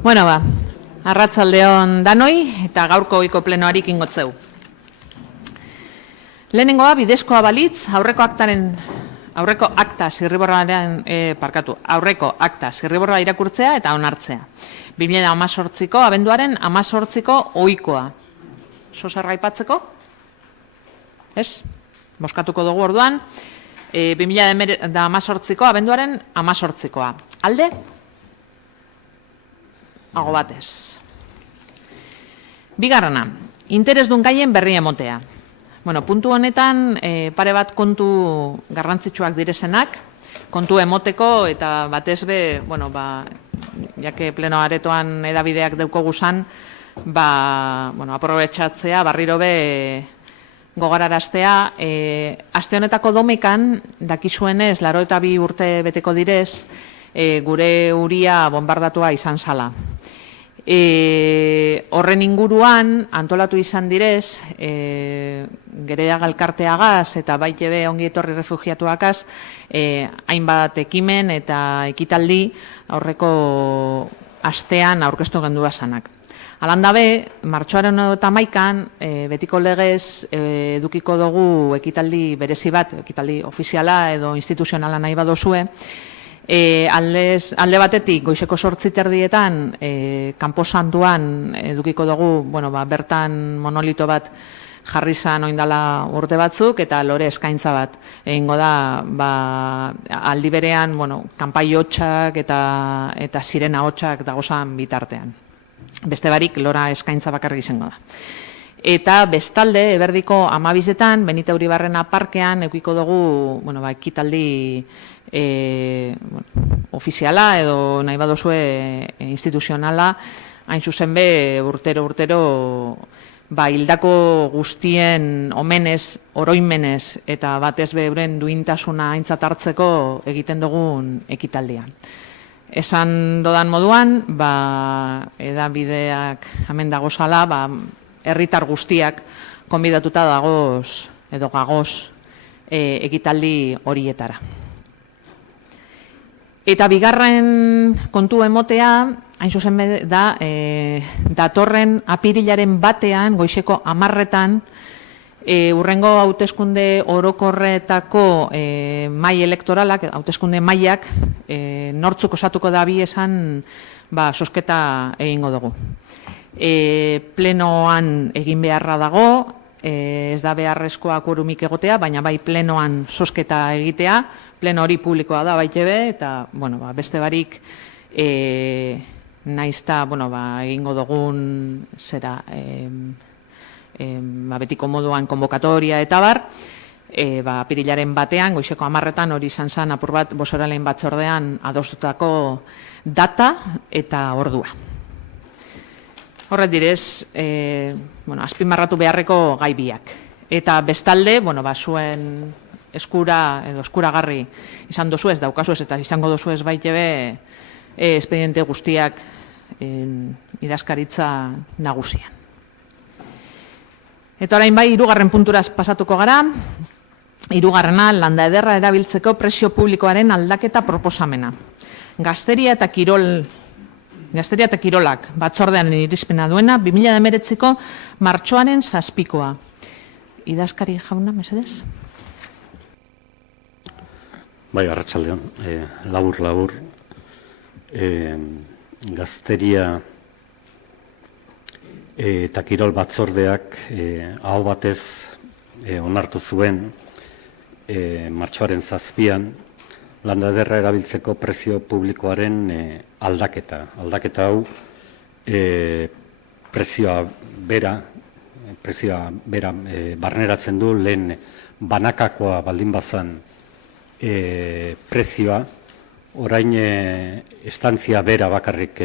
Bueno, arratsaldeon danoi eta gaurko ohiko plenoari kingotzeu. Lehenengoa bidezkoa balitz aurreko akta zirriborroa irakurtzea eta onartzea. 2018ko abenduaren 18ko ohikoa. Zer aipatzeko? Ez? Bozkatuko dugu orduan. 2018ko abenduaren 18koa. Alde? Ago batez. Bigarrena, interesdun gaien berri emotea. Bueno, puntu honetan pare bat kontu garrantzitsuak direzenak, kontu emoteko eta batez be, bueno, jake pleno aretoan edabideak deukoguzan, bueno, aprobetxatzea, barriro be gogararaztea. Aste honetako domekan, dakizuenez, 82 urte beteko direz, gure uria bombardatua izan zala. Horren inguruan, antolatu izan direz, Gereaga elkarteagaz eta baitebe ongi etorri refugiatuakaz, hainbat ekimen eta ekitaldi aurreko astean aurkeztu gendua zanak. Alandabe, martxoaren 11an, betiko legez edukiko dugu ekitaldi berezi bat, ekitaldi ofiziala edo instituzionala nahi badozue, alde batetik, goizeko 8:30 kanposantuan edukiko dugu, bertan monolito bat jarri zan oindala urte batzuk, eta lore eskaintza bat egingo da, aldi berean, kanpai hotxak eta sirena hotxak dagozan bitartean. Beste barik, lora eskaintza bakarrik izango da. Eta bestalde, eberdiko 12etan, Benita Uribarrena parkean, eukiko dugu, ekitaldi ofiziala edo nahi badozue instituzionala, hain zuzen be urtero hildako guztien omenez, oroimenez eta batez be euren duintasuna aintzat hartzeko egiten dugun ekitaldia. Esan dodan moduan, edabideak hemen dagozala, herritar guztiak konbidatuta dagoz edo gagoz ekitaldi horietara. Eta bigarren kontu emotea, hain zuzen da, datorren apirilaren batean, goizeko 10etan, urrengo hauteskunde orokorretako mahai elektoralak, hauteskunde mahaiak, nortzuk osatuko da bi esan, sosketa egingo dugu. Plenoan egin beharra dago, ez da beharrezkoa quorumik egotea, baina bai plenoan sosketa egitea, pleno hori publikoa da baitebe, eta beste barik naizta egingo dugun zera betiko moduan konbokatoria eta bar, apirilaren batean, goizeko 10etan hori izan zen apur bat bozeralein batzordean adostutako data eta ordua. Horret direz, azpimarratu beharreko gai biak. Eta bestalde, zuen eskura edo eskuragarri izan dozu ez, daukazu ez eta izango dozu ez baitebe espediente guztiak idazkaritza nagusian. Eta orain bai, 3. punturaz pasatuko gara. 3. landa ederra erabiltzeko prezio publikoaren aldaketa proposamena. Gazteria eta kirolak batzordean irizpena duena, 2019ko martxoaren 7koa. Idazkari jauna, mesedez? Bai, arratsaldeon, labur. Gazteria eta kirol batzordeak aho batez onartu zuen martxoaren 7an landa ederra erabiltzeko prezio publikoaren aldaketa. Aldaketa hau prezioa bera barneratzen du lehen banakakoa baldin bazan prezioa, orain estantzia bera bakarrik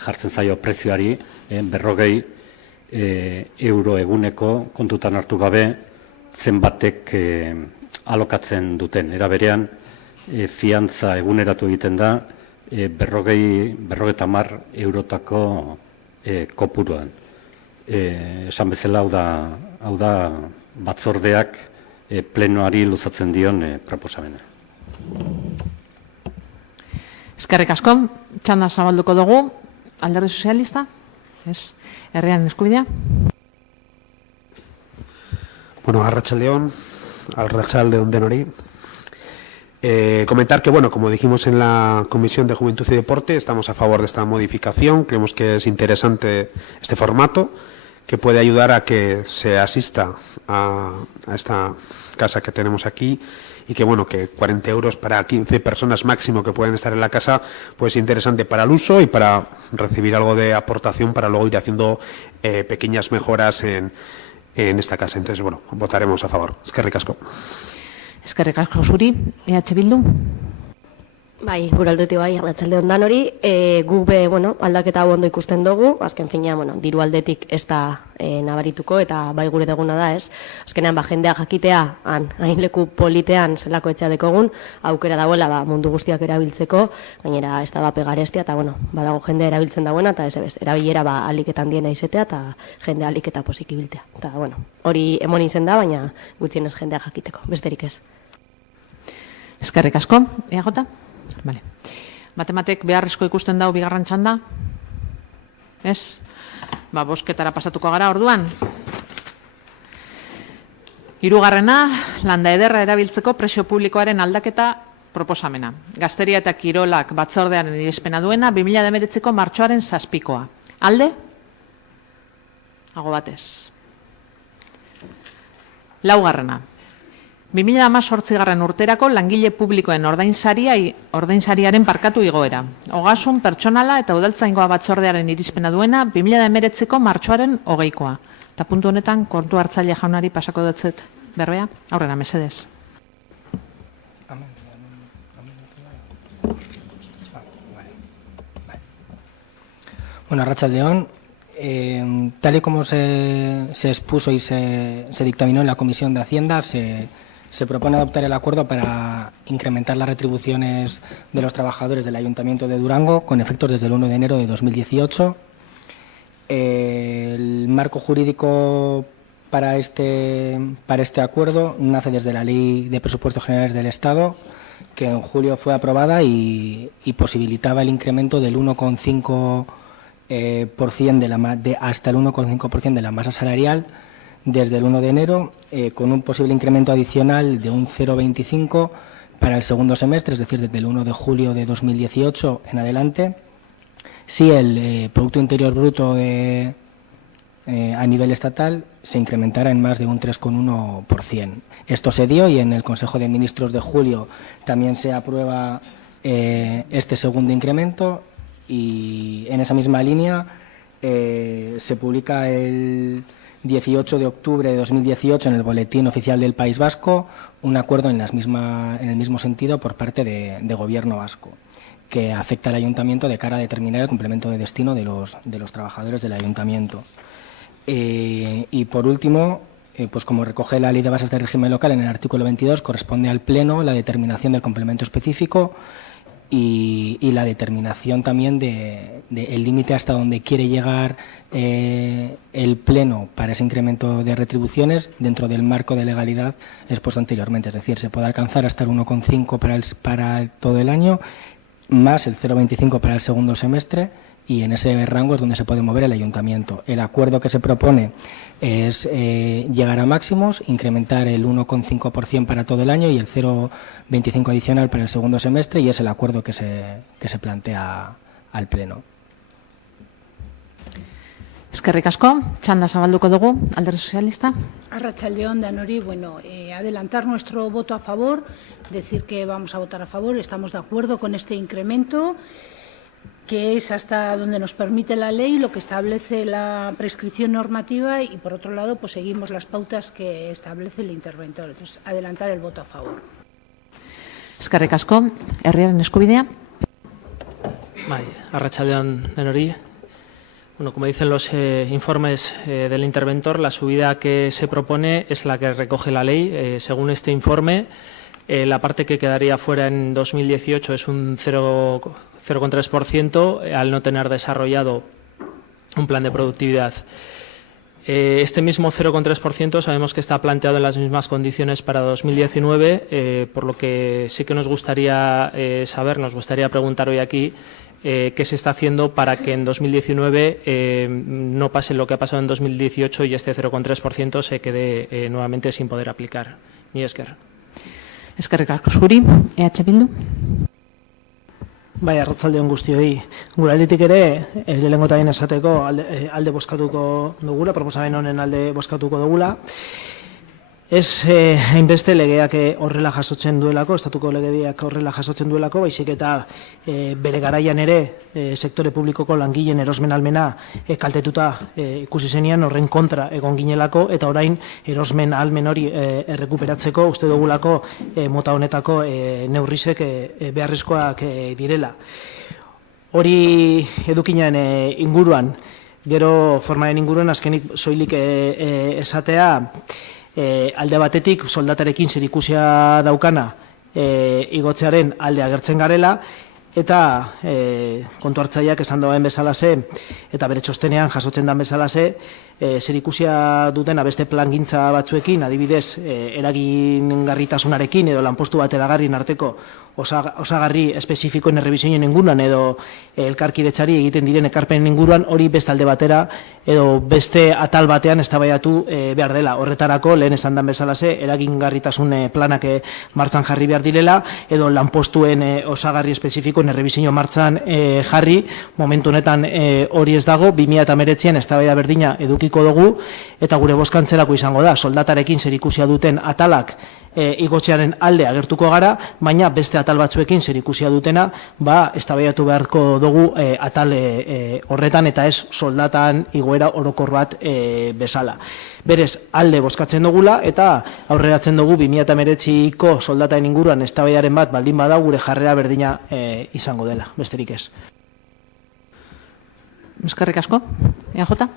jartzen zaio prezioari, 40 euro eguneko kontutan hartu gabe zenbatek alokatzen duten. Era berean, fiantza eguneratu egiten da 50 eurotako kopuruan. Esan bezala hau da batzordeak plenoari luzatzen dion proposamena. Eskerrik asko, txanda zabalduko dugu, Alderdi Sozialista, ez, herriaren eskubidea. Bueno, arratsaldeon denori. Comentar que, bueno, como dijimos en la Comisión de Juventud y Deporte, estamos a favor de esta modificación. Creemos que es interesante este formato, que puede ayudar a que se asista a esta casa que tenemos aquí y que, bueno, que 40 euros para 15 personas máximo que pueden estar en la casa, pues es interesante para el uso y para recibir algo de aportación para luego ir haciendo pequeñas mejoras en esta casa. Entonces, bueno, votaremos a favor. Eskerrik asko. Eskerrik asko zuri, EH Bildu. Bai, gure aldetik bai, arratsaldeon danori, guk be, bueno, aldaketa hau ondo ikusten dugu, azken fina, bueno, diru aldetik ez da nabarituko, eta bai gure deguna da, ez? Azkenean, jendea jakitea, hain leku politean zelako etxea dekogun, aukera dagoela, mundu guztiak erabiltzeko, gainera ez da pegarestia, eta, bueno, badago jendea erabiltzen dagoena, eta ez ebez, erabilera aliketan diena izetea, eta jendea aliketa posik ibiltea. Eta, bueno, hori emon izen da, baina gutxienez jendea jakiteko, besterik ez. Eskerrik asko, EJ? Vale. Matematek beharrezko ikusten dau bigarren txanda? Ez? Bosketara pasatuko gara orduan. Hirugarrena, landa ederra erabiltzeko presio publikoaren aldaketa proposamena. Gazteria eta kirolak batzordearen irizpena duena 2019ko martxoaren 7koa. Alde? Ago batez. Laugarrena. 2018 urterako langile publikoen ordainsariaren parkatu igoera. Ogasun, pertsonala eta udaltzaingoa batzordearen irizpena duena 2019ko martxoaren 20koa. Eta puntu honetan, kontu hartzaile jaunari pasako dutzet berbea, aurrera mesedez. Bueno, arratsaldeon. Tal y como se expuso y se dictaminó en la Comisión de Hacienda, se propone adoptar el acuerdo para incrementar las retribuciones de los trabajadores del Ayuntamiento de Durango con efectos desde el 1 de enero de 2018. El marco jurídico para este acuerdo nace desde la Ley de Presupuestos Generales del Estado, que en julio fue aprobada y posibilitaba el incremento del 1,5% hasta el 1,5% de la masa salarial desde el 1 de enero, con un posible incremento adicional de un 0,25 para el segundo semestre, es decir, desde el 1 de julio de 2018 en adelante, si el Producto Interior Bruto a nivel estatal se incrementara en más de un 3,1%. Esto se dio y en el Consejo de Ministros de julio también se aprueba este segundo incremento, y en esa misma línea se publica el 18 de octubre de 2018 en el Boletín Oficial del País Vasco un acuerdo en el mismo sentido por parte de Gobierno vasco, que afecta al Ayuntamiento de cara a determinar el complemento de destino de los trabajadores del Ayuntamiento. Y por último, pues como recoge la Ley de Bases de Régimen Local en el artículo 22, corresponde al Pleno la determinación del complemento específico y la determinación también del límite hasta donde quiere llegar el Pleno para ese incremento de retribuciones dentro del marco de legalidad expuesto anteriormente. Es decir, se puede alcanzar hasta el 1,5 para todo el año, más el 0,25 para el segundo semestre, y en ese rango es donde se puede mover el Ayuntamiento. El acuerdo que se propone es llegar a máximos, incrementar el 1,5% para todo el año y el 0,25 adicional para el segundo semestre, y es el acuerdo que se plantea al Pleno. Eskerrik asko, txanda zabalduko dugu, Alderdi Sozialista. Arratsaldeon danori, bueno, adelantar nuestro voto a favor, decir que vamos a votar a favor, estamos de acuerdo con este incremento, que es hasta donde nos permite la ley, lo que establece la prescripción normativa, y por otro lado pues seguimos las pautas que establece el interventor. Entonces, adelantar el voto a favor. Eskerrik asko, herriaren eskubidea. Bai, arratsaldeon denori. Bueno, como dicen los informes del interventor, la subida que se propone es la que recoge la ley. Según este informe, la parte que quedaría fuera en 2018 es un 0,3% al no tener desarrollado un plan de productividad. Este mismo 0,3% sabemos que está planteado en las mismas condiciones para 2019, por lo que sí que nos gustaría saber, nos gustaría preguntar hoy aquí qué se está haciendo para que en 2019 no pase lo que ha pasado en 2018 y este 0,3% se quede nuevamente sin poder aplicar. Ni esker. Eskerrik asko zuri, EH Bildu. Bai, arratsaldeon guztioi. Gure aldetik ere, lehenengo eta behin esateko alde bozkatuko dugula, proposamen honen alde bozkatuko dugula. Ez hainbeste legeak horrela jasotzen duelako, estatuko legediak horrela jasotzen duelako, baizik eta bere garaian ere sektore publikoko langileen erosmen ahalmena kaltetuta ikusi zenean horren kontra egon ginelako, eta orain erosmen ahalmen hori errekuperatzeko uste dugulako mota honetako neurrizek beharrezkoak direla. Hori edukinan inguruan, gero formaren inguruan azkenik soilik esatea, alde batetik soldatarekin zerikusia daukana igotzearen alde agertzen garela, eta kontu hartzaileak esan doaen bezalase, eta bere txostenean jasotzen den bezalase, zerikusia duten beste plangintza batzuekin, adibidez, eragingarritasunarekin edo lanpostu bat eragarrin arteko osagarri espezifikoen errebizioen inguruan edo elkarkidetzari egiten diren ekarpenen inguruan, hori beste alde batera edo beste atal batean eztabaidatu behar dela. Horretarako, lehen esan den bezalase, eragingarritasun planak martzan jarri behar direla, edo lanpostuen osagarri espezifikoen errebizio martzan jarri, momentu honetan hori ez dago, 2019an eztabaida berdina edukiko dugu, eta gure bozkantzerako izango da, soldatarekin zerikusia duten atalak igotzearen alde agertuko gara, baina beste atal batzuekin zerikusia dutena, eztabaidatu beharko dugu atal horretan, eta ez soldatan igoera orokor bat bezala. Berez, alde bozkatzen dugula, eta aurreratzen dugu 2019ko soldataen inguruan eztabaidaren bat baldin bada gure jarrera berdina izango dela, besterik ez. Eskerrik asko, EJ?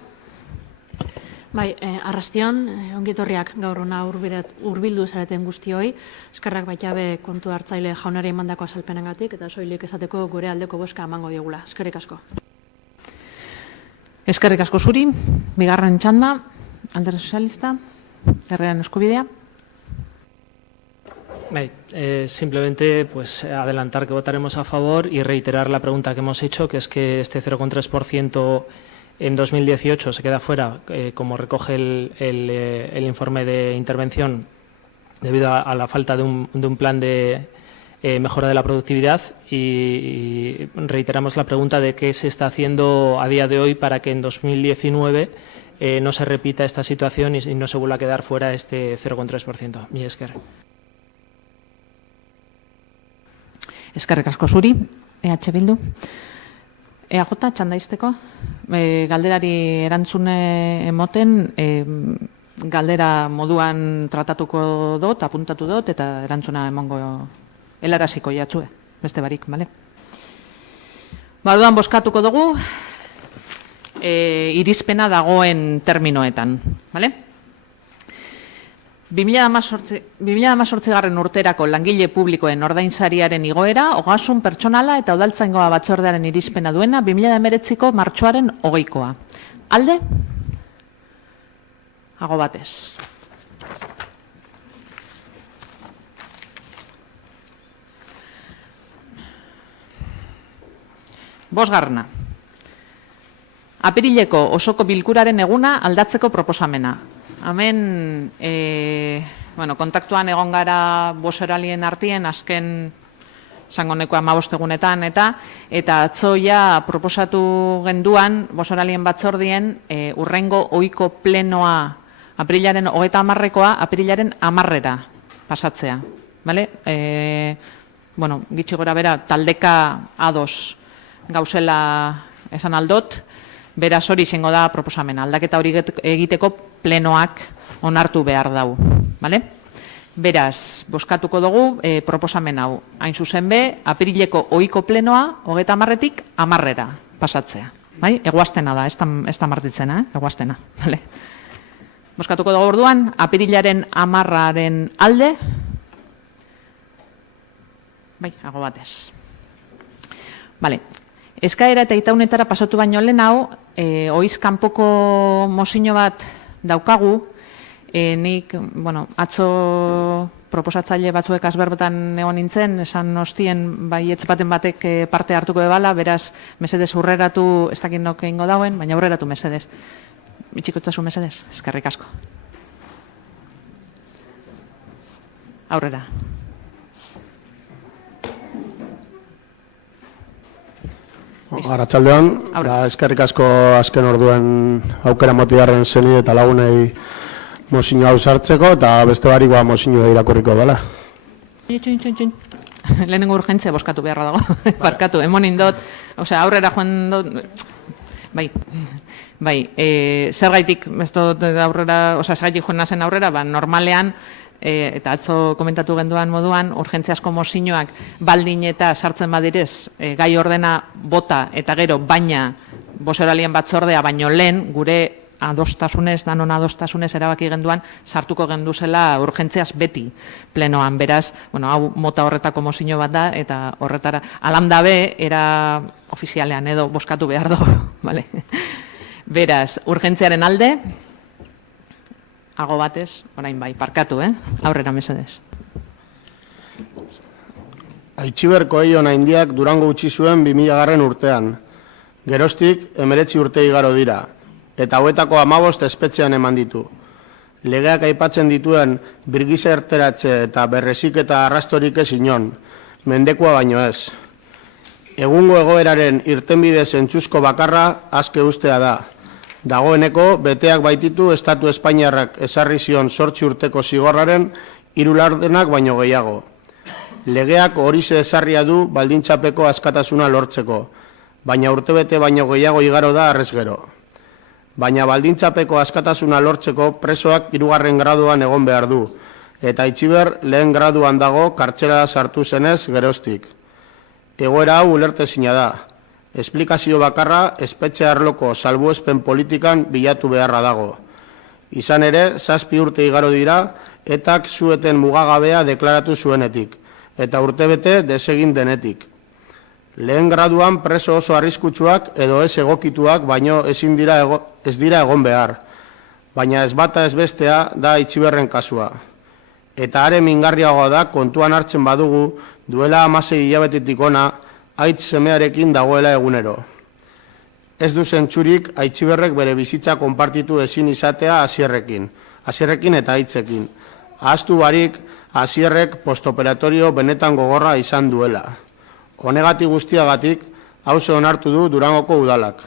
Bai, arrastion, ongitorriak gaur hona hurbildu zareten guztioi, eskerrak baitabe kontu hartzaile jaunari emandako azalpenengatik eta soilik esateko gure aldeko bozka emango diogula. Eskerrik asko. Eskerrik asko zuri, bigarren txanda, Alderdi Sozialista, Herriaren Eskubidea. Simplemente adelantar que votaremos a favor y reiterar la pregunta que hemos hecho, que es que este 0,3% en 2018 se queda fuera, como recoge el informe de intervención, debido a la falta de un plan de mejora de la productividad, y reiteramos la pregunta de qué se está haciendo a día de hoy para que en 2019 no se repita esta situación y no se vuelva a quedar fuera este 0,3%. Mi esker. Eskerrik asko zuri, EH Bildu. EJ, txandaizteko, galderari erantzune emoten, galdera moduan tratatuko dut, apuntatu dut, eta erantzuna emongo helaraziko jatzue, beste barik, bale? Orduan bozkatuko dugu, irizpena dagoen terminoetan, bale? 2018 urterako langile publikoen ordainsariaren igoera, ogasun pertsonala eta udaltzaingoa batzordearen irizpena duena 2019ko martxoaren 20koa. Alde? Ago batez. Bosgarrena. Apirileko osoko bilkuraren eguna aldatzeko proposamena. Hemen, kontaktuan egon gara boseralien artien, azken zangoneko 15 egunetan, eta atzoia proposatu genduan boseralien batzordien urrengo ohiko plenoa aprilaren 30koa aprilaren 10ra pasatzea. Gitxi gora bera, taldeka ados gauzela esan aldot, beraz hori izango da proposamena. Aldaketa hori egiteko plenoak onartu behar dau. Beraz, bozkatuko dugu proposamen hau. Hain zuzen be, apirileko ohiko plenoa 30tik 10ra pasatzea. Eguaztena da, ez da martitzena, eguaztena. Bozkatuko dugu orduan, apirilaren 10raren alde. Ago batez. Eskaera eta itaunetara pasatu baino lehen hau, oiz kanpoko mozio bat daukagu. Nik, atzo proposatzaile batzuek azberbetan egon nintzen, esan hostien baietz baten batek parte hartuko ebala, beraz, mesedez urreratu, ez dakit nok egingo dauen, baina urreratu mesedez. Itxikotzazu mesedez, eskerrik asko. Aurrera. Arratsaldeon, eskerrik asko azken orduen aukera motibarren zeni eta lagunei mozio hau sartzeko, eta beste barik mozio irakurriko dela. Lehenengo urgentzia boskatu beharra dago, barkatu, emonin dut, aurrera joan dut, zergaitik, zergaitik joan nazen aurrera, normalean, eta atzo komentatu genduan moduan, urgentziasko mozioak baldin eta sartzen badirez, gai ordena bota eta gero baina boseralien batzordea baino lehen gure adostasunez, danon adostasunez erabaki genduan, sartuko genduzela urgentziaz beti plenoan. Beraz, hau mota horretako mozio bat da, eta horretara, alandabe, era ofizialean edo boskatu behar dugu. Beraz, urgentziaren alde, ago batez, orain bai, parkatu, aurrera mesedez. Aitziberko eion haindiak Durango utzi zuen 2000 urtean. Geroztik 19 urte igaro dira, eta hauetako 15 espetxean eman ditu. Legeak aipatzen dituen birgiza erteratze eta berrezik eta arrastorik ez inon, mendekua baino ez. Egungo egoeraren irtenbide zentzuzko bakarra azke ustea da. Dagoeneko, beteak baititu Estatu Espainiarrak ezarri zion 8 urteko zigorraren 3 laurdenak baino gehiago. Legeak horixe ezarria du baldintzapeko askatasuna lortzeko, baina urtebete baino gehiago igaro da arrez gero. Baina baldintzapeko askatasuna lortzeko presoak 3. graduan egon behar du, eta Aitziber lehen graduan dago kartxela sartu zenez geroztik. Egoera hau ulertezina da. Esplikazio bakarra espetxe arloko salbuespen politikan bilatu beharra dago. Izan ere, 7 urte igaro dira, etak zueten mugagabea deklaratu zuenetik, eta urtebete desegin denetik. Lehen graduan preso oso arriskutsuak edo ez egokituak baino ez dira egon behar, baina ez bata ez bestea da Aitziberren kasua. Eta are mingarriagoa da kontuan hartzen badugu duela 16 hilabetetik ona aitz semearekin dagoela egunero. Ez du zentzurik Aitziberrek bere bizitza konpartitu ezin izatea Asierrekin eta Aitzekin. Ahaztu barik, Asierrek postoperatorio benetan gogorra izan duela. Honegatik guztiagatik, hauze onartu du Durangoko udalak.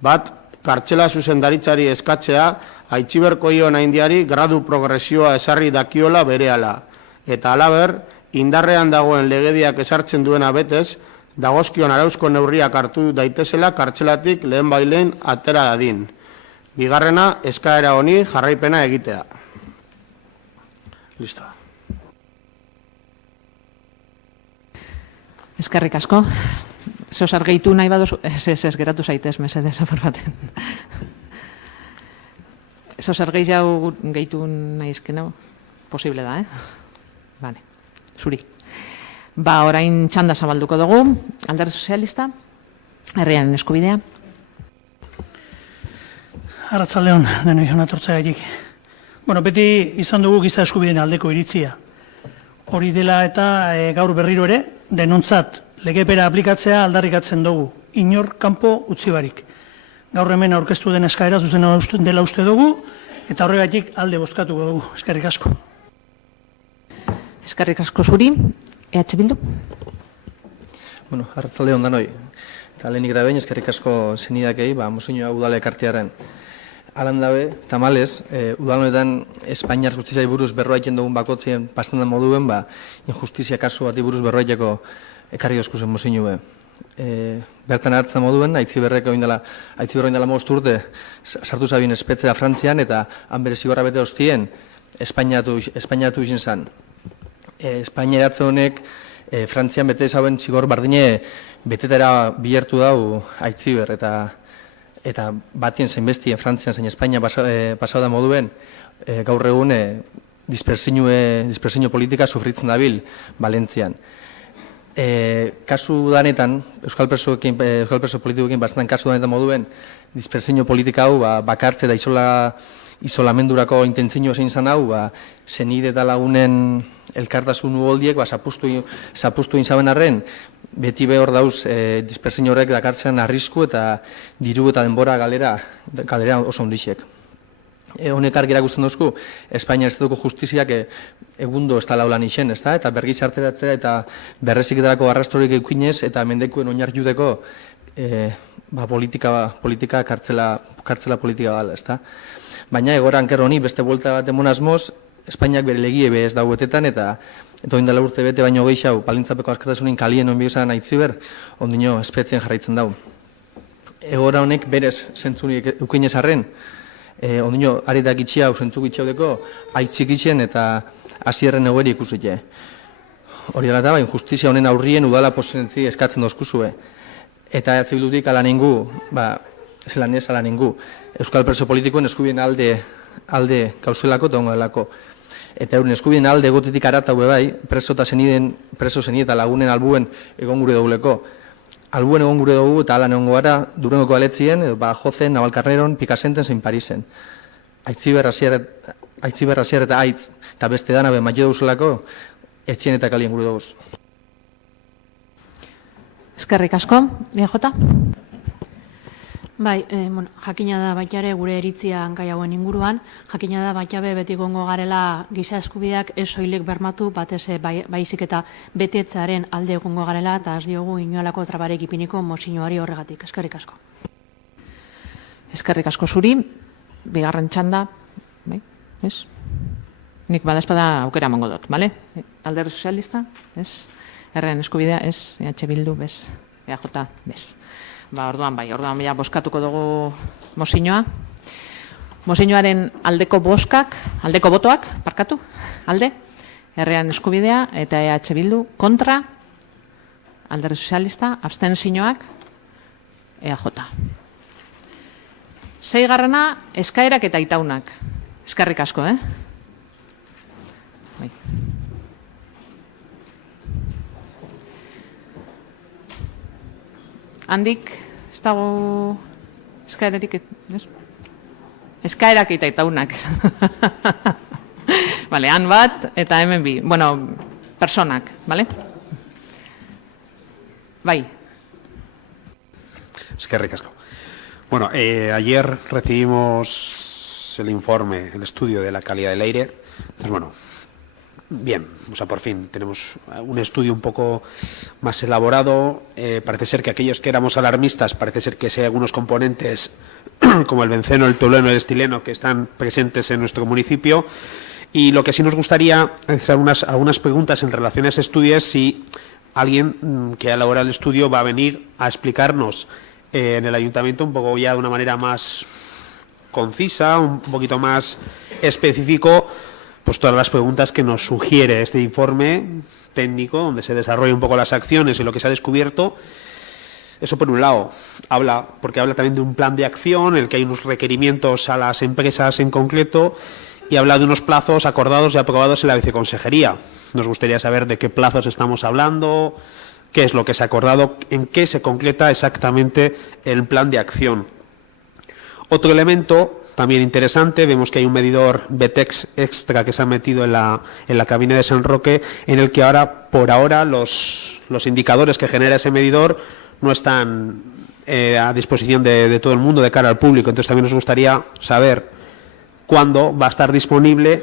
Bat, kartxela zuzendaritzari eskatzea, Aitziberko ion haindiari gradu progresioa ezarri dakiola berehala. Eta halaber, indarrean dagoen legediak ezartzen duena betez, dagozkion arauzko neurriak hartu daitezela kartxelatik lehen bailein atera dadin. Bigarrena, eskaera honi jarraipena egitea. Listo. Eskerrik asko. Zozar gehitu nahi baduzu, ez geratu zaitez, mesedez, apur baten. Zozar gehitu nahi izkeno, posible da, Vale, zuri. Orain txanda zabalduko dugu, Alderdi Sozialista, herriaren eskubidea. Arratsaldeon, denoi hona tortzaiatik. Beti izan dugu giza eskubideen aldeko iritzia. Hori dela eta gaur berriro ere, denontzat legepera aplikatzea aldarrikatzen dugu, inor kanpo utzi barik. Gaur hemen aurkeztu den eskaera zuzena dela uste dugu, eta horregatik alde bozkatuko dugu. Eskerrik asko. Eskerrik asko zuri. EH Bildu? Arratsaldeon danoi. Eta lehenik da behin, eskerrik asko zenidakei, mozioa udale ekartearen. Alan dabe, tamalez, udalonetan Espainiar justiziai buruz berroaiten dugun bakotzien pastan da moduen, injustizia kasu bati buruz berroaiteko ekarri oskuzen mozioa. Bertan hartzen moduen, Aitziberrek oindela 5 urte sartu zabien espetzera Frantzian, eta han bere zigorra bete ostien Espainiatu izin zen. Espainia eratze honek Frantzian bete zauen zigor bardine betetera bilertu dau Aitziber, eta batien zein bestien Frantzian zein Espainia pasau da moduen gaur egun dispersinio politika sufritzen dabil Valentzian. Kasu danetan, Euskal Preso politikoekin bastan kasu danetan moduen dispersinio politika hau bakartze da isolamendurako intentzio zein zan hau, senide eta lagunen elkartasun uholdiek zapustu inzaben arren, beti behor dauz dispersin horrek dakartzen arrisku eta diru eta denbora galera oso ondixek. Honek argi erakusten dozku, Espainiar Estatuko Justiziak egundo ez da laulan isen, eta bergiz arteratzera eta berrezik edarako arrastorik eukinez eta mendekuen oinar judeko politika kartzela politika dala, Baina egora anker honi beste buelta bat emon asmoz, Espainiak bere legie ez dauetetan eta oindala urte bete baino gehiago balintzapeko askatasunin kalien onbiosan aitziber, ondino espetzien jarraitzen dau. Egora honek berez zentzurik eukinez arren, ondino aretak itxia zentzu itxaudeko aitzik itxen eta hasierren egori ikusite. Hori dela eta bain justizia honen aurrien udala posentzi eskatzen dozkuzue. Eta bildutik ala ningu, zelan ez ala ningu, Euskal Preso Politikoen eskubien alde kauzelako eta ongelako. Eta euren eskubien alde egotetik aratau bai, preso zenide eta lagunen albuen egon gure dauleko. Albuen egon gure dugu eta alan egon gara Durangoko aletzien, Jozen, Navalkarneron, Pikasenten zein Parisen. Aitziber hasier eta aitz, eta beste dana be maio dauzelako, etxien eta kalien gure dugu. Eskerrik asko, Jota? Bai, jakina da baitare gure eritzia gai hauen inguruan, jakina da baitabe beti gongo garela giza eskubideak ez soilik bermatu, batez baizik eta betetzearen alde gongo garela, eta ez diogu inoalako trabarek ipiniko mozioari horregatik. Eskerrik asko. Eskerrik asko zuri, bigarren txanda, bai, ez? Nik badazpada aukera mongo dut, bale? Alderdi Sozialista, ez? Herren eskubidea, ez? EH Bildu, bez? EJ, bez? Orduan bila boskatuko dugu mozioa. Mozioaren aldeko botoak, alde, Herrean eskubidea eta EH Bildu, kontra, Alderdi Sozialista, abstentzioak, EJ. 6. Eskaerak eta itaunak. Eskerrik asko, Bai. Handik, ez dago eskaerarik, eskaerak eta itaunak. Bale, han bat eta hemen bi. Bueno, personak, bale? Bai. Eskerrik asko. Bueno, ayer recibimos el informe, el estudio de la calidad del aire. Entonces, bueno, bien, o sea, por fin tenemos un estudio un poco más elaborado. Parece ser que aquellos que éramos alarmistas, parece ser que hay algunos componentes como el benceno, el tolueno, el estileno que están presentes en nuestro municipio. Y lo que sí nos gustaría es algunas preguntas en relación a ese estudio es si alguien que elabora el estudio va a venir a explicarnos en el ayuntamiento un poco ya de una manera más concisa, un poquito más específico, pues todas las preguntas que nos sugiere este informe técnico, donde se desarrollan un poco las acciones y lo que se ha descubierto. Eso por un lado, porque habla también de un plan de acción, en el que hay unos requerimientos a las empresas en concreto, y habla de unos plazos acordados y aprobados en la viceconsejería. Nos gustaría saber de qué plazos estamos hablando, qué es lo que se ha acordado, en qué se concreta exactamente el plan de acción. Otro elemento también interesante, vemos que hay un medidor BTEX extra que se ha metido en la cabina de San Roque, en el que por ahora los indicadores que genera ese medidor no están a disposición de todo el mundo, de cara al público. Entonces también nos gustaría saber cuándo va a estar disponible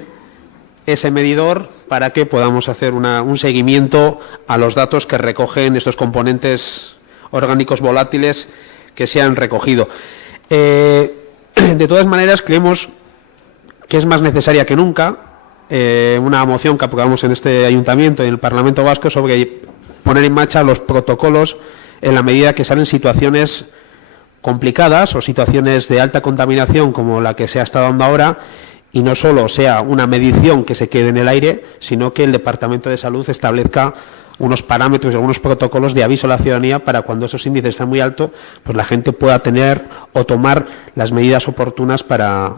ese medidor para que podamos hacer un seguimiento a los datos que recogen estos componentes orgánicos volátiles que se han recogido. De todas maneras, creemos que es más necesaria que nunca una moción que aprobamos en este ayuntamiento y en el Parlamento Vasco sobre poner en marcha los protocolos en la medida que salen situaciones complicadas o situaciones de alta contaminación como la que se ha estado dando ahora, y no solo sea una medición que se quede en el aire, sino que el Departamento de Salud establezca unos parámetros y algunos protocolos de aviso a la ciudadanía para cuando esos índices están muy altos, pues la gente pueda tener o tomar las medidas oportunas para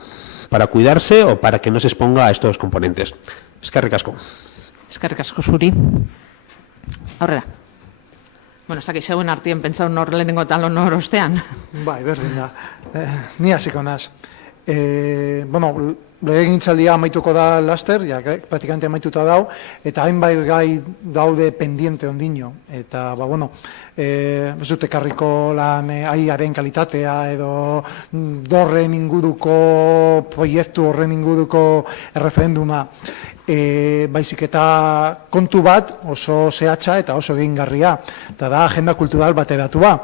cuidarse o para que no se exponga a estos componentes. Eskerrik asko. Eskerrik asko zuri. Aurrera. Bueno, ez dakit zeuen artien pentsau nor lehenengo eta nor ostean. Bai, berdin da. Ni hasiko naz. Bueno, legegintzaldia amaituko da laster, ja, praktikamente amaituta dau, eta hainbait gai daude pendiente ondino. Eta, bueno, ez dut ekarriko lan aiaren kalitatea edo dorren inguruko proiektu horren inguruko erreferenduma. Baizik eta kontu bat oso zehatza eta oso egingarria. Eta da agenda kultural bateratua.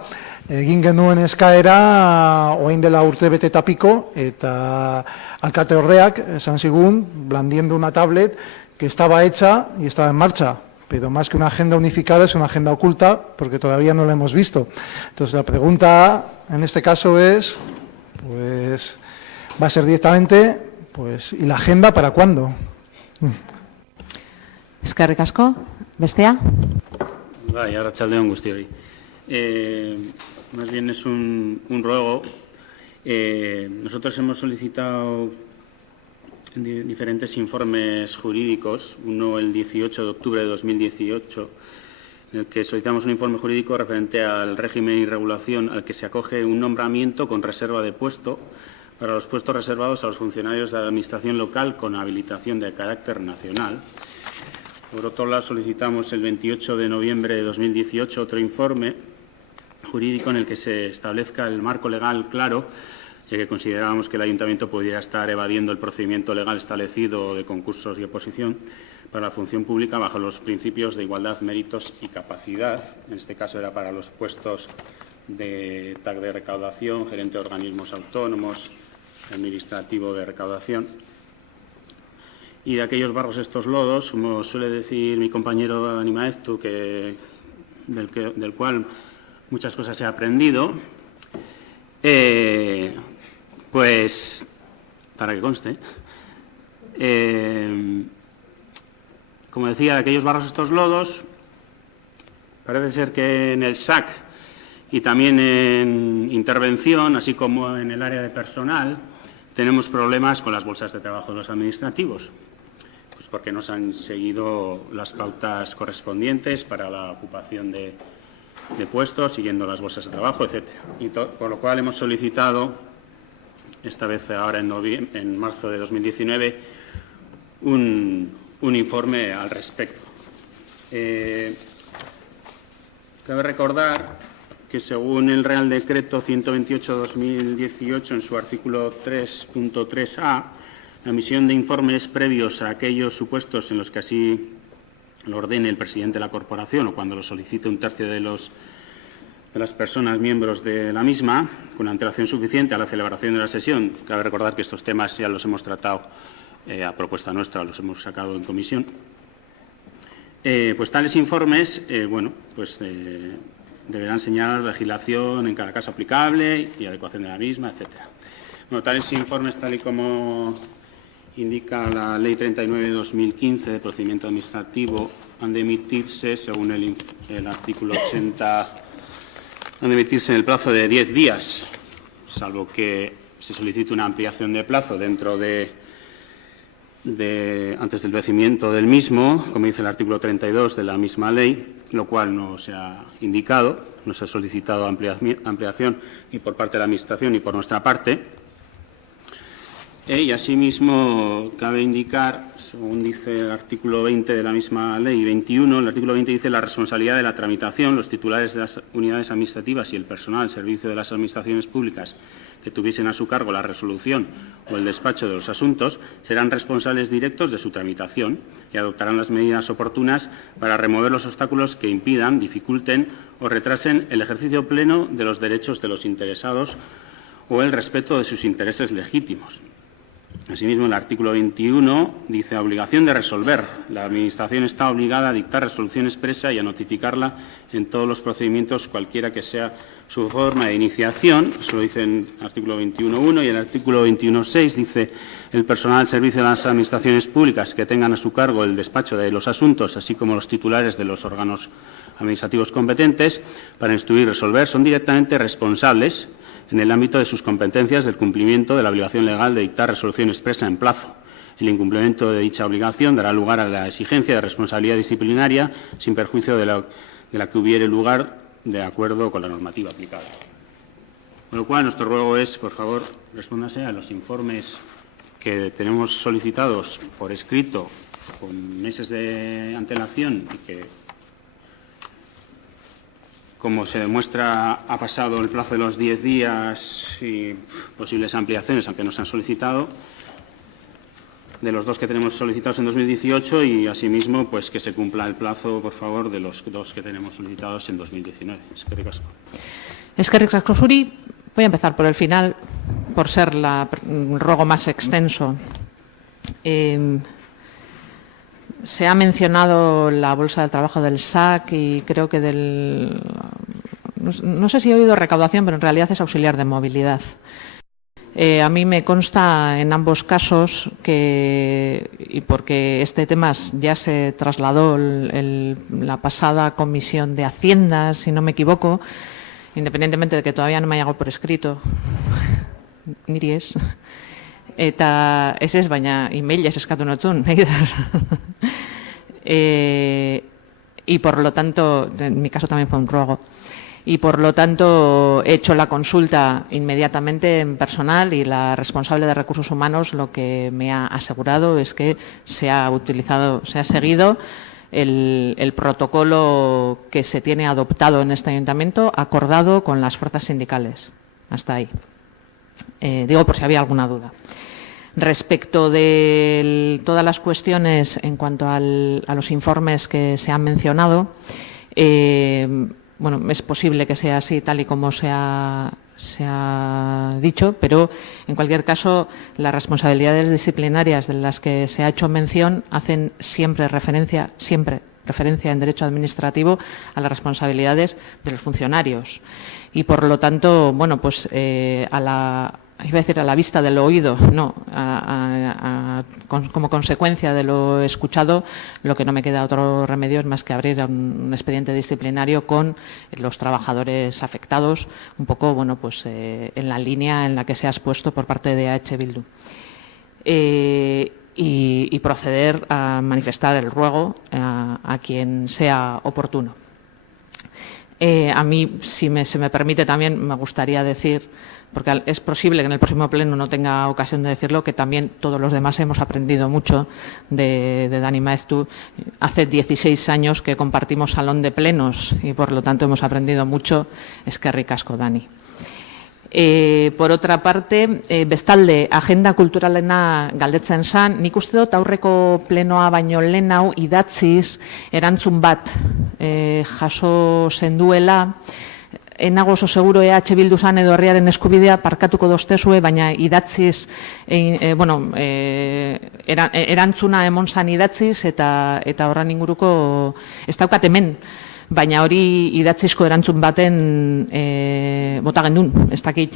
Egin genuen eskaera orain dela urte bete eta piko, eta alkate ordeak esan zigun, blandiendo una tablet que estaba hecha y estaba en marcha, pero más que una agenda unificada es una agenda oculta porque todavía no la hemos visto. Entonces la pregunta en este caso es, pues va a ser directamente, pues, ¿y la agenda para cuándo? Eskerrik asko, bestea? Bai, arratsaldeon guztioi. Más bien es un ruego. Nosotros hemos solicitado diferentes informes jurídicos, uno el 18 de octubre de 2018, en el que solicitamos un informe jurídico referente al régimen y regulación al que se acoge un nombramiento con reserva de puesto para los puestos reservados a los funcionarios de la Administración local con habilitación de carácter nacional. Por otro lado, solicitamos el 28 de noviembre de 2018 otro informe jurídico en el que se establezca el marco legal claro, que considerábamos que el Ayuntamiento pudiera estar evadiendo el procedimiento legal establecido de concursos y oposición para la función pública bajo los principios de igualdad, méritos y capacidad. En este caso era para los puestos de TAC de recaudación, gerente de organismos autónomos, administrativo de recaudación. Y de aquellos barros estos lodos, como suele decir mi compañero Dani Maeztu, del cual muchas cosas he aprendido, pues, para que conste, como decía, de aquellos barros estos lodos, parece ser que en el SAC y también en intervención, así como en el área de personal, tenemos problemas con las bolsas de trabajo de los administrativos, pues porque no se han seguido las pautas correspondientes para la ocupación de puestos, siguiendo las bolsas de trabajo, etc. Por lo cual hemos solicitado, esta vez ahora en marzo de 2019, un informe al respecto. Cabe recordar que según el Real Decreto 128/2018, en su artículo 3.3a, la emisión de informes previos a aquellos supuestos en los que así lo ordene el presidente de la corporación o cuando lo solicite un tercio de las personas miembros de la misma, con antelación suficiente a la celebración de la sesión. Cabe recordar que estos temas ya los hemos tratado a propuesta nuestra, los hemos sacado en comisión. Pues tales informes, deberán señalar legislación en cada caso aplicable y adecuación de la misma, etc. Bueno, tales informes, tal y como indica la Ley 39/2015 de procedimiento administrativo, han de emitirse, según el artículo 80, han de emitirse en el plazo de 10 días, salvo que se solicite una ampliación de plazo dentro antes del vencimiento del mismo, como dice el artículo 32 de la misma ley, lo cual no se ha indicado, no se ha solicitado ampliación ni por parte de la Administración ni por nuestra parte. Y asimismo cabe indicar, según dice el artículo 20 de la misma ley, 21, el artículo 20 dice la responsabilidad de la tramitación, los titulares de las unidades administrativas y el personal al servicio de las administraciones públicas que tuviesen a su cargo la resolución o el despacho de los asuntos serán responsables directos de su tramitación y adoptarán las medidas oportunas para remover los obstáculos que impidan, dificulten o retrasen el ejercicio pleno de los derechos de los interesados o el respeto de sus intereses legítimos. Asimismo, el artículo 21 dice obligación de resolver. La Administración está obligada a dictar resolución expresa y a notificarla en todos los procedimientos, cualquiera que sea su forma de iniciación. Eso lo dice en el artículo 21.1 y en el artículo 21.6 dice el personal al servicio de las administraciones públicas que tengan a su cargo el despacho de los asuntos, así como los titulares de los órganos administrativos competentes para instruir y resolver, son directamente responsables en el ámbito de sus competencias del cumplimiento de la obligación legal de dictar resolución expresa en plazo. El incumplimiento de dicha obligación dará lugar a la exigencia de responsabilidad disciplinaria sin perjuicio de la que hubiere lugar de acuerdo con la normativa aplicada. Con lo cual, nuestro ruego es, por favor, respóndase a los informes que tenemos solicitados por escrito con meses de antelación y que, como se demuestra, ha pasado el plazo de los 10 días y posibles ampliaciones, aunque no se han solicitado, de los 2 que tenemos solicitados en 2018 y, asimismo, pues que se cumpla el plazo, por favor, de los 2 que tenemos solicitados en 2019. Eskerrik asko. Eskerrik asko zuri. Voy a empezar por el final, por ser el ruego más extenso. Se ha mencionado la bolsa de trabajo del SAC y creo que no sé si he oído recaudación, pero en realidad es auxiliar de movilidad. A mí me consta en ambos casos y porque este tema ya se trasladó la pasada Comisión de Hacienda, si no me equivoco, independientemente de que todavía no me haya llegado por escrito, niri ez, eta ez baina emailez eskatu notzun, y por lo tanto, en mi caso también fue un ruego, y por lo tanto he hecho la consulta inmediatamente en personal y la responsable de recursos humanos lo que me ha asegurado es que se ha seguido el protocolo que se tiene adoptado en este ayuntamiento, acordado con las fuerzas sindicales. Hasta ahí. Digo por si había alguna duda. Respecto de todas las cuestiones en cuanto a los informes que se han mencionado, bueno, es posible que sea así tal y como se ha dicho, pero en cualquier caso las responsabilidades disciplinarias de las que se ha hecho mención hacen siempre referencia en derecho administrativo a las responsabilidades de los funcionarios y por lo tanto, bueno, pues iba a la vista de lo oído, no, como consecuencia de lo escuchado, lo que no me queda otro remedio es más que abrir un expediente disciplinario con los trabajadores afectados, un poco, bueno, pues en la línea en la que se ha expuesto por parte de EH Bildu. Y proceder a manifestar el ruego a quien sea oportuno. A mí, si se me permite también, me gustaría decir, porque es posible que en el próximo pleno no tenga ocasión de decirlo, que también todos los demás hemos aprendido mucho de Dani Maeztu. Hace 16 años que compartimos salón de plenos y por lo tanto hemos aprendido mucho. Eskerrik asko, Dani. Por otra parte, bestalde, agenda kulturalena galdetzen zan, nik uste dut aurreko plenoa baino lehen hau idatziz erantzun bat jaso zenduela, enago oso seguro EH Bildu zan edo herriaren eskubidea parkatuko dostezue, baina idatziz, erantzuna emon zan idatziz eta horren inguruko ez daukat hemen, baina hori idatzizko erantzun baten bota gendun. Ez dakit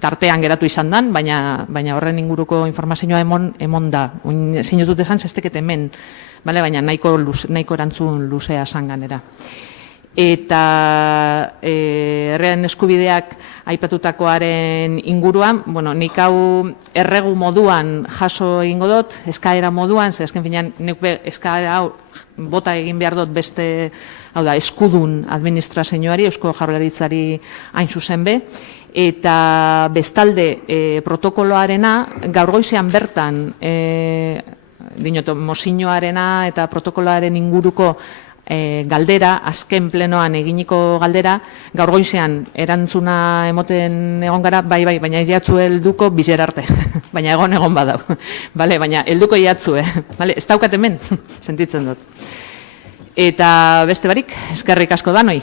tartean geratu izan dan, baina horren inguruko informazioa emon da. Zin dut esan, zestekete hemen, baina nahiko erantzun luzea zan ganera. Eta herriaren eskubideak aipatutakoaren inguruan, nik hau erregu moduan jaso egingo dut, eskaera moduan, ze esken finean eskaera hau bota egin behar dut beste, hau da, eskudun administrazioari, Eusko Jaurlaritzari hain zuzen be, eta bestalde protokoloarena gaur goizean bertan, mozioarena eta protokoloaren inguruko galdera, azken plenoan eginiko galdera, gaur goizean erantzuna emoten egon gara, baina jatzu helduko bizera arte, baina egon badau, baina helduko jatzu, ez daukat hemen, sentitzen dut. Eta beste barik, eskerrik asko danoi.